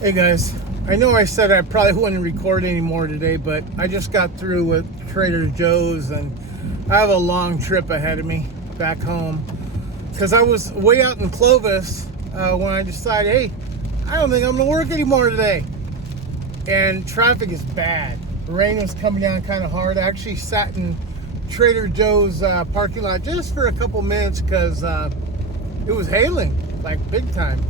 Hey guys, I know I said I probably wouldn't record anymore today, but I just got through with Trader Joe's and I have a long trip ahead of me back home because I was way out in Clovis when I decided, hey, I don't think I'm going to work anymore today. And traffic is bad. The rain was coming down kind of hard. I actually sat in Trader Joe's parking lot just for a couple minutes because it was hailing like big time.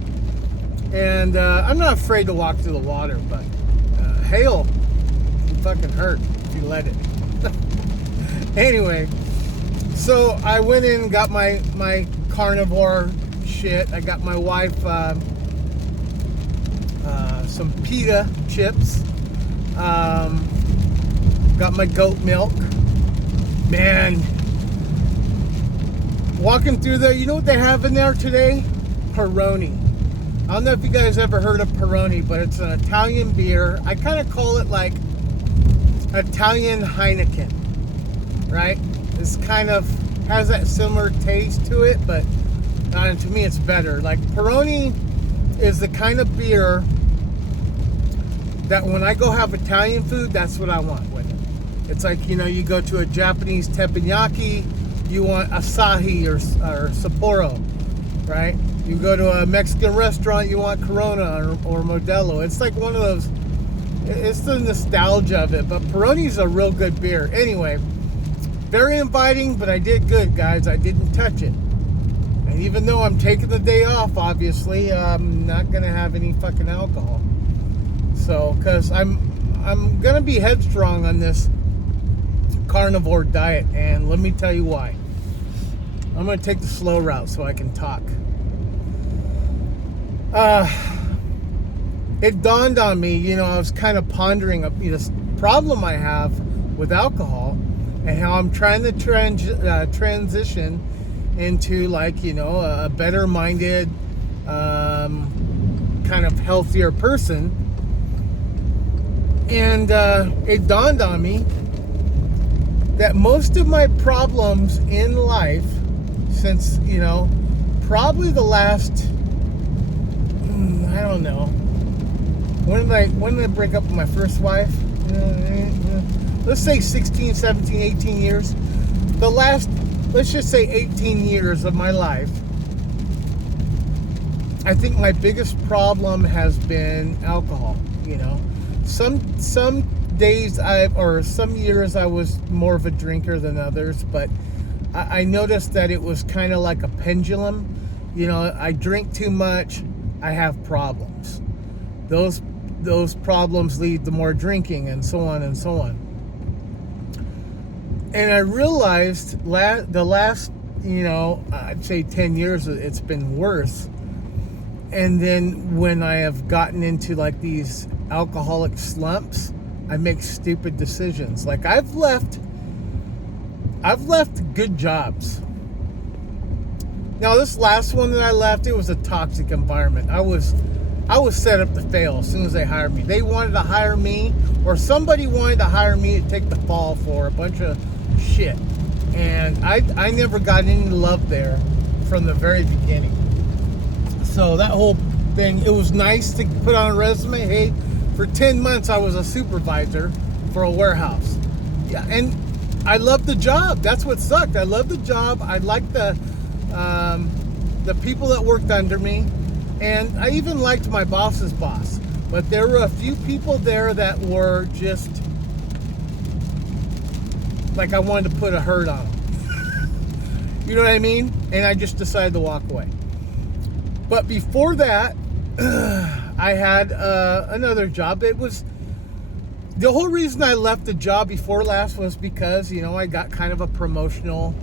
And I'm not afraid to walk through the water, but hail can fucking hurt if you let it. Anyway, so I went in and got my carnivore shit. I got my wife some pita chips. Got my goat milk. Man, walking through there, you know what they have in there today? Peroni. I don't know if you guys ever heard of Peroni, but it's an Italian beer. I kind of call it like Italian Heineken, right? It's kind of has that similar taste to it, but to me it's better. Like Peroni is the kind of beer that when I go have Italian food, that's what I want with it. It's like, you know, you go to a Japanese teppanyaki, you want Asahi or Sapporo, right? You go to a Mexican restaurant, you want Corona or Modelo. It's like one of those, it's the nostalgia of it, but Peroni's a real good beer. Anyway, very inviting, but I did good, guys. I didn't touch it. And even though I'm taking the day off, obviously, I'm not going to have any fucking alcohol. So, because I'm going to be headstrong on this carnivore diet, and let me tell you why. I'm going to take the slow route so I can talk. It dawned on me, you know, I was kind of pondering this problem I have with alcohol and how I'm trying to transition into, like, you know, a better minded, kind of healthier person. And it dawned on me that most of my problems in life since, you know, probably the last, I don't know. When did I break up with my first wife? Let's say 16, 17, 18 years. The last, let's just say 18 years of my life, I think my biggest problem has been alcohol, you know. Some days or some years I was more of a drinker than others, but I noticed that it was kind of like a pendulum. You know, I drink too much, I have problems. Those problems lead to more drinking, and so on and so on. And I realized the last, you know, I'd say 10 years, it's been worse. And then when I have gotten into like these alcoholic slumps, I make stupid decisions. Like I've left good jobs. Now, this last one that I left, it was a toxic environment. I was set up to fail as soon as they hired me. They wanted to hire me, or somebody wanted to hire me to take the fall for a bunch of shit. And I never got any love there from the very beginning. So that whole thing, it was nice to put on a resume. Hey, for 10 months I was a supervisor for a warehouse. Yeah, and I loved the job. That's what sucked. I loved the job. I liked the people that worked under me, and I even liked my boss's boss. But there were a few people there that were just like I wanted to put a hurt on them. You know what I mean? And I just decided to walk away. But before that, I had another job. It was the whole reason I left the job before last was because, you know, I got kind of a promotional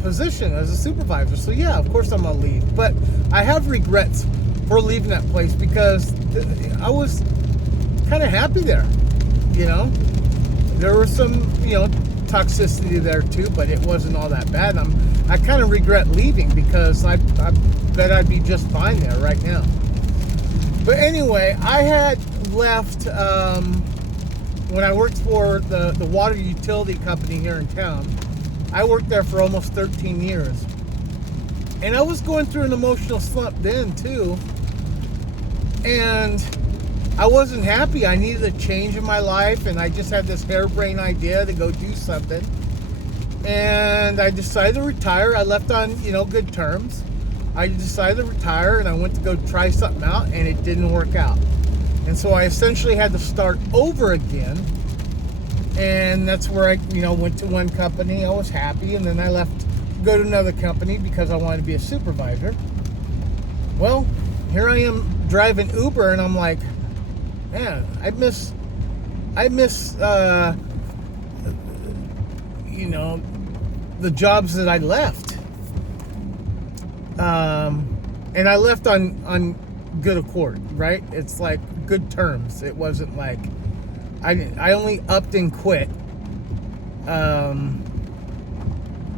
position as a supervisor. So yeah, of course I'm gonna leave. But I have regrets for leaving that place because I was kind of happy there. You know, there was some, you know, toxicity there too, but it wasn't all that bad. I kind of regret leaving because I bet I'd be just fine there right now. But anyway, I had left when I worked for the water utility company here in town. I worked there for almost 13 years. And I was going through an emotional slump then too. And I wasn't happy. I needed a change in my life, and I just had this harebrained idea to go do something. And I decided to retire. I left on, good terms. I decided to retire, and I went to go try something out, and it didn't work out. And so I essentially had to start over again. And that's where I, went to one company. I was happy, and then I left to go to another company because I wanted to be a supervisor. Well, here I am driving Uber, and I'm like, man, I miss the jobs that I left. And I left on good accord, right? It's like good terms. It wasn't like I only upped and quit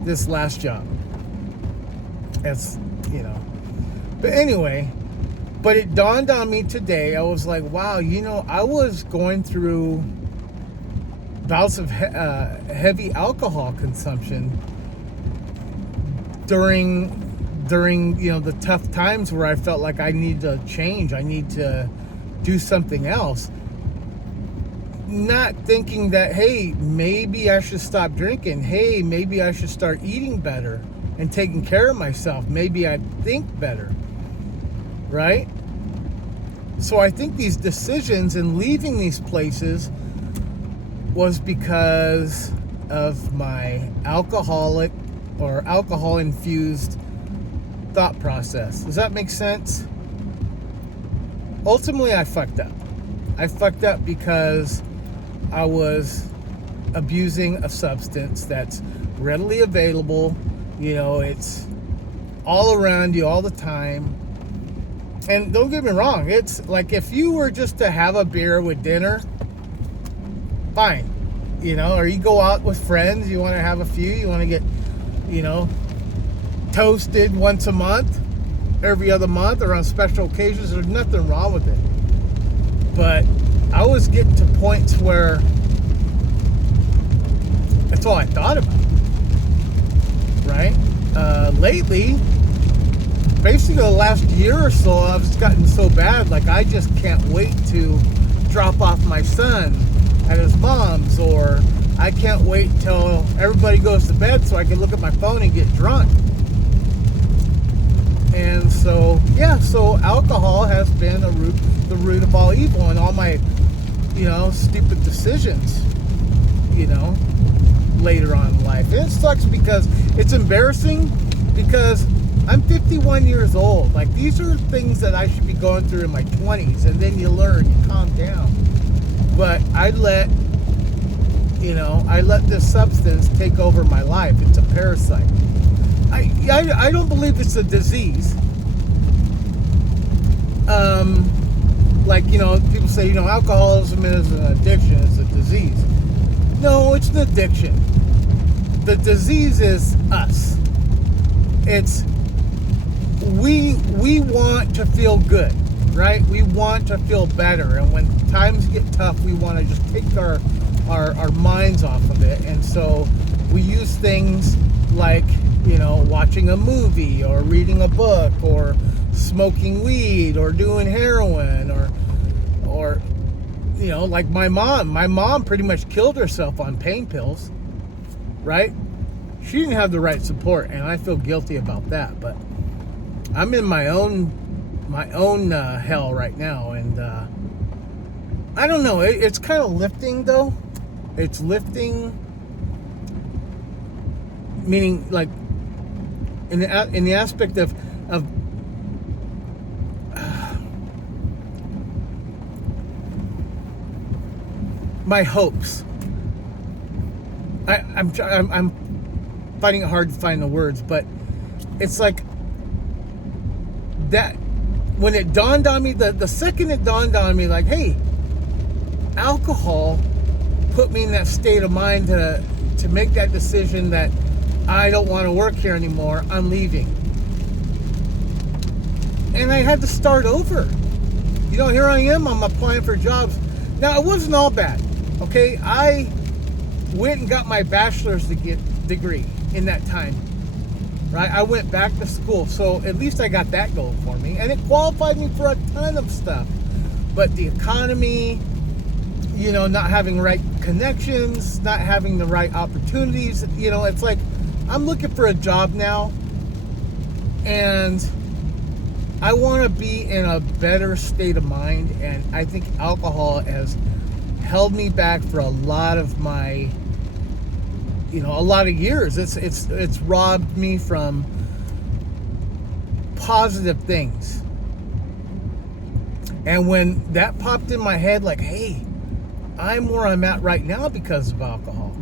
this last job. That's, But anyway, but it dawned on me today. I was like, wow, I was going through bouts of heavy alcohol consumption during the tough times where I felt like I need to change. I need to do something else. Not thinking that, hey, maybe I should stop drinking. Hey, maybe I should start eating better and taking care of myself. Maybe I'd think better, right? So I think these decisions and leaving these places was because of my alcohol-infused thought process. Does that make sense? Ultimately, I fucked up. I fucked up because I was abusing a substance that's readily available. It's all around you all the time. And don't get me wrong, it's like if you were just to have a beer with dinner, fine. Or you go out with friends, you want to have a few, you want to get, toasted once a month, every other month, or on special occasions, there's nothing wrong with it. But I was getting to points where that's all I thought about, right? Lately, basically the last year or so, I've gotten so bad, like I just can't wait to drop off my son at his mom's, or I can't wait till everybody goes to bed so I can look at my phone and get drunk. And so, so alcohol has been the root of all evil, and all my, stupid decisions, later on in life. And it sucks because it's embarrassing because I'm 51 years old. Like, these are things that I should be going through in my 20s, and then you learn, you calm down. But I let this substance take over my life. It's a parasite. I don't believe it's a disease. People say, alcoholism is an addiction, it's a disease. No, it's an addiction. The disease is us. It's we want to feel good, right? We want to feel better, and when times get tough, we want to just take our minds off of it. And so we use things like, watching a movie, or reading a book, or smoking weed, or doing heroin, or like my mom pretty much killed herself on pain pills, right? She didn't have the right support, and I feel guilty about that. But I'm in my own hell right now, and I don't know. It's kind of lifting, though. It's lifting, meaning like in the aspect of my hopes. I'm finding it hard to find the words, but it's like that when it dawned on me, the second it dawned on me, like, hey, alcohol put me in that state of mind to make that decision that I don't want to work here anymore, I'm leaving. And I had to start over. Here I am, I'm applying for jobs. Now, it wasn't all bad, okay? I went and got my bachelor's degree in that time. right? I went back to school, so at least I got that going for me, and it qualified me for a ton of stuff. But the economy, not having right connections, not having the right opportunities, it's like I'm looking for a job now, and I want to be in a better state of mind, and I think alcohol has held me back for a lot of my, a lot of years. It's robbed me from positive things. And when that popped in my head, like, hey, I'm where I'm at right now because of alcohol,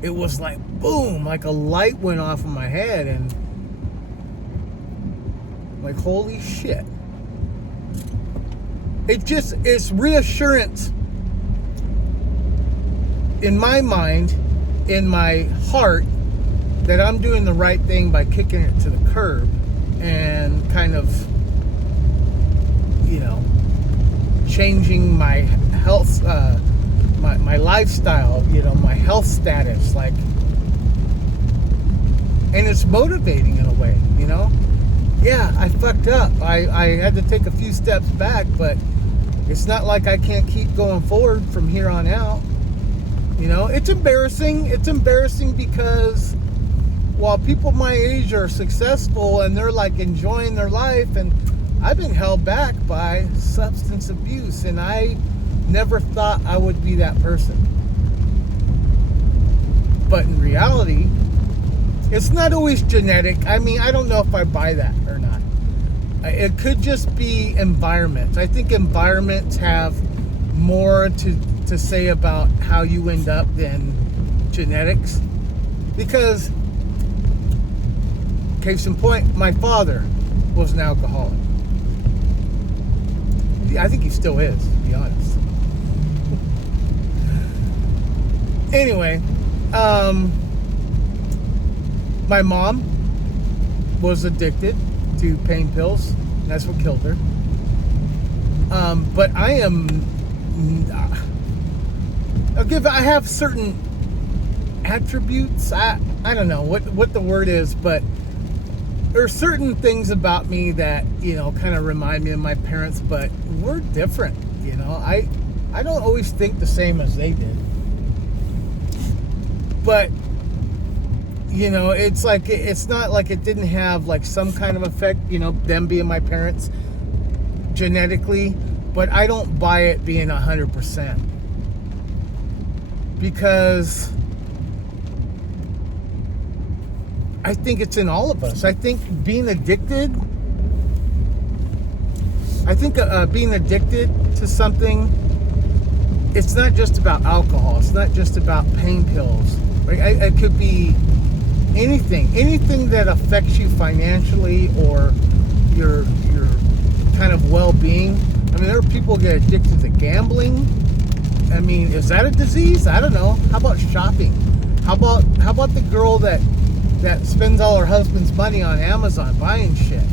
it was like, boom, like a light went off in my head, and like, holy shit. It's reassurance in my mind, in my heart, that I'm doing the right thing by kicking it to the curb and kind of, changing my health, my lifestyle, my health status, like, and it's motivating in a way, Yeah, I fucked up. I had to take a few steps back, but it's not like I can't keep going forward from here on out. It's embarrassing. It's embarrassing because while people my age are successful and they're like enjoying their life, and I've been held back by substance abuse, and I never thought I would be that person. But in reality, it's not always genetic. I mean, I don't know if I buy that or not. It could just be environment. I think environments have more to say about how you end up than genetics. Because, case in point, my father was an alcoholic. I think he still is, to be honest. Anyway, my mom was addicted to pain pills. That's what killed her. But I have certain attributes. I don't know what the word is, but there are certain things about me that, kind of remind me of my parents, but we're different, I don't always think the same as they did. But, it's like, it's not like it didn't have like some kind of effect, them being my parents genetically, but I don't buy it being 100%. Because I think it's in all of us. I think being addicted to something, it's not just about alcohol. It's not just about pain pills. Right? It could be anything that affects you financially or your kind of well-being. I mean, there are people who get addicted to gambling. I mean, is that a disease? I don't know. How about shopping? How about the girl that spends all her husband's money on Amazon buying shit?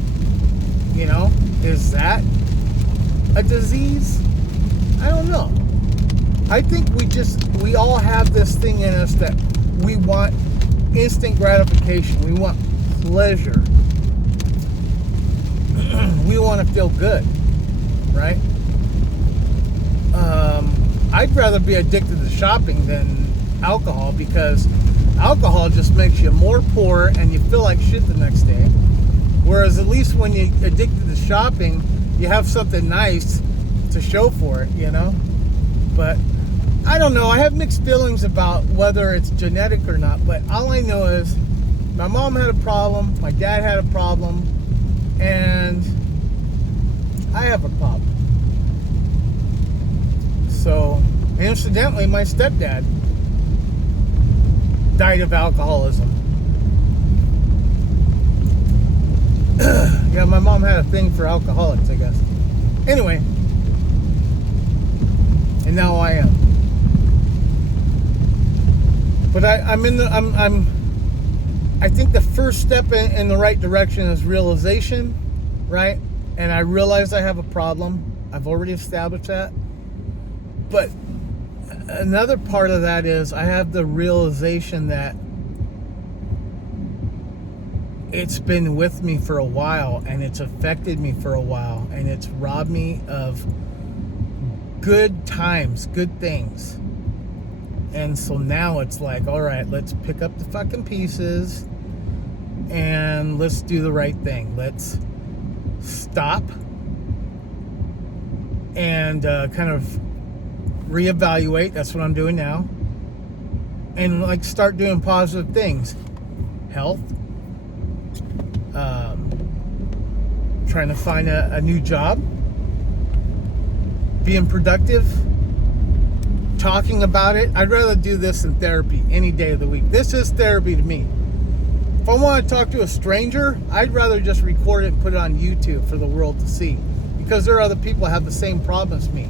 Is that a disease? I don't know. I think we all have this thing in us that we want instant gratification. We want pleasure. We want to feel good, right? I'd rather be addicted to shopping than alcohol, because alcohol just makes you more poor and you feel like shit the next day. Whereas at least when you're addicted to shopping, you have something nice to show for it, But I don't know. I have mixed feelings about whether it's genetic or not. But all I know is my mom had a problem, my dad had a problem, and I have a problem. So, incidentally, my stepdad died of alcoholism. Yeah, my mom had a thing for alcoholics, I guess. Anyway, and now I am. But I think the first step in the right direction is realization, right? And I realize I have a problem. I've already established that. But another part of that is I have the realization that it's been with me for a while, and it's affected me for a while, and it's robbed me of good times, good things. And so now it's like, all right, let's pick up the fucking pieces and let's do the right thing. Let's stop and kind of reevaluate. That's what I'm doing now. And like start doing positive things. Health. Trying to find a new job. Being productive. Talking about it. I'd rather do this than therapy any day of the week. This is therapy to me. If I want to talk to a stranger, I'd rather just record it and put it on YouTube for the world to see. Because there are other people that have the same problems as me.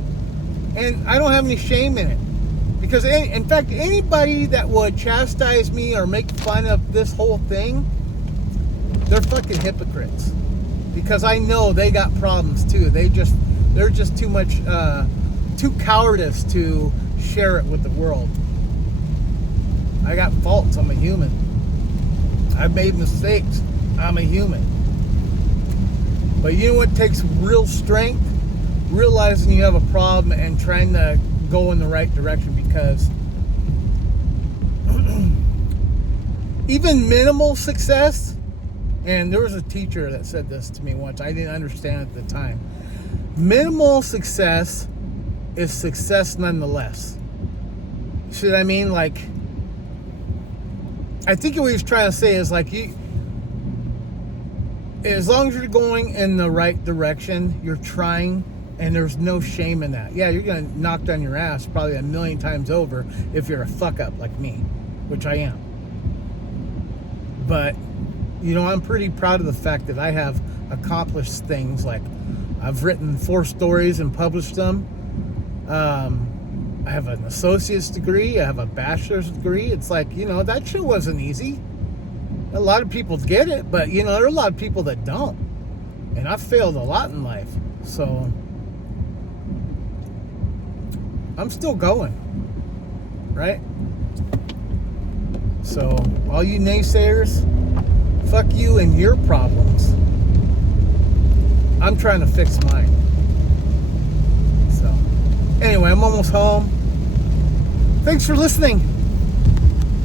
And I don't have any shame in it. Because, in fact, anybody that would chastise me or make fun of this whole thing, they're fucking hypocrites. Because I know they got problems too. They're just too much, too cowardice to share it with the world. I got faults. I'm a human. I've made mistakes. I'm a human. But you know what takes real strength? Realizing you have a problem and trying to go in the right direction, because even minimal success, and there was a teacher that said this to me once, I didn't understand at the time. Minimal success is success nonetheless. See what I mean? Like, I think what he's trying to say is like, as long as you're going in the right direction, you're trying, and there's no shame in that. Yeah, you're going to knock down your ass probably 1,000,000 times over if you're a fuck up like me, which I am. But, you know, I'm pretty proud of the fact that I have accomplished things. Like, I've written 4 stories and published them. I have an associate's degree. I have a bachelor's degree. It's like, you know, that shit wasn't easy. A lot of people get it, but, you know, there are a lot of people that don't. And I've failed a lot in life. So I'm still going, right? So all you naysayers, fuck you and your problems. I'm trying to fix mine. So anyway, I'm almost home. Thanks for listening.